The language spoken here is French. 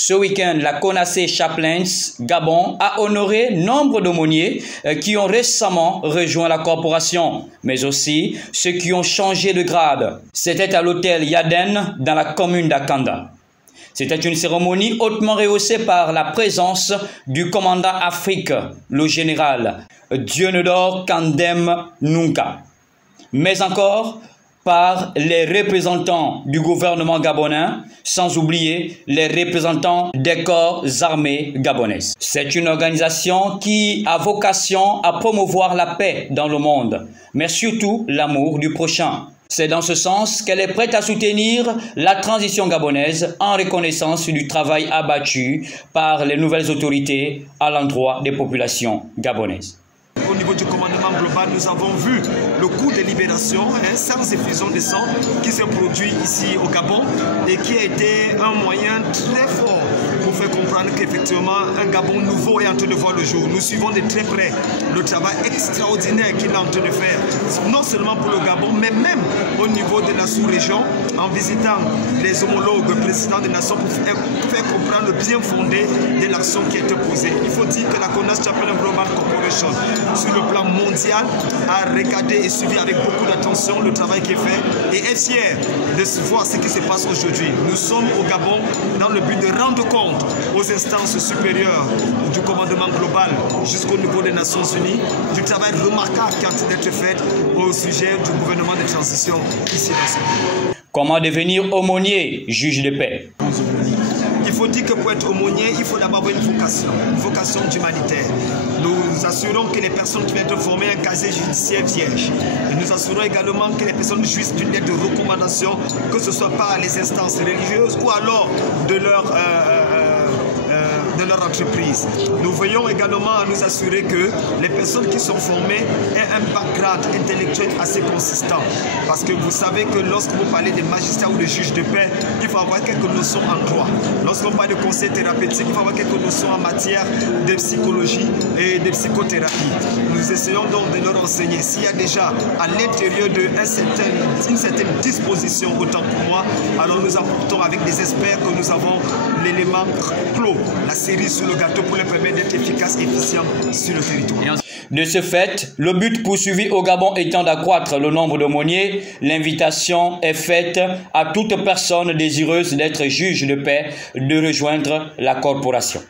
Ce week-end, la Konasé Chaplains Gabon a honoré nombre d'aumôniers qui ont récemment rejoint la corporation, mais aussi ceux qui ont changé de grade. C'était à l'hôtel Yaden dans la commune d'Akanda. C'était une cérémonie hautement rehaussée par la présence du commandant Afrique, le général Dieunedor Kandem Nunca, mais encore par les représentants du gouvernement gabonais, sans oublier les représentants des corps armés gabonaises. C'est une organisation qui a vocation à promouvoir la paix dans le monde, mais surtout l'amour du prochain. C'est dans ce sens qu'elle est prête à soutenir la transition gabonaise en reconnaissance du travail abattu par les nouvelles autorités à l'endroit des populations gabonaises. Au niveau du commandement global, nous avons vu le coup de libération sans effusion de sang qui s'est produit ici au Gabon et qui a été un moyen très fort pour faire comprendre qu'effectivement un Gabon nouveau est en train de voir le jour. Nous suivons de très près le travail extraordinaire qu'il est en train de faire, non seulement pour le Gabon, mais même au niveau de la sous-région, en visitant les homologues présidents des nations pour faire comprendre le bien fondé de l'action qui a été posée. Il faut dire que la Konasé Chaplains Global Corporation, sur le plan mondial, a regardé et suivi avec beaucoup d'attention le travail qui est fait et est fier de voir ce qui se passe aujourd'hui. Nous sommes au Gabon dans le but de rendre compte aux instances supérieures du commandement global jusqu'au niveau des Nations Unies du travail remarquable qui a été fait au sujet du gouvernement de transition ici dans ce pays. Comment devenir aumônier, juge de paix? Il faut dire que pour être aumônier, il faut d'abord avoir une vocation humanitaire. Nous assurons que les personnes qui viennent de former un casier judiciaire vierge. Et nous assurons également que les personnes jouissent d'une lettre de recommandation, que ce soit par les instances religieuses ou alors de leur entreprise. Nous veillons également à nous assurer que les personnes qui sont formées aient un background intellectuel assez consistant. Parce que vous savez que lorsque vous parlez de magistrat ou de juge de paix, il faut avoir quelques notions en droit. Lorsqu'on parle de conseil thérapeutique, il faut avoir quelques notions en matière de psychologie et de psychothérapie. Nous essayons donc de leur enseigner. S'il y a déjà à l'intérieur d'une certaine disposition, autant pour moi, alors nous apportons avec des experts que nous avons l'élément clos, la série sur le gâteau pour les permettre d'être efficaces et efficients sur le territoire. De ce fait, le but poursuivi au Gabon étant d'accroître le nombre d'aumôniers, l'invitation est faite à toute personne désireuse d'être juge de paix de rejoindre la corporation.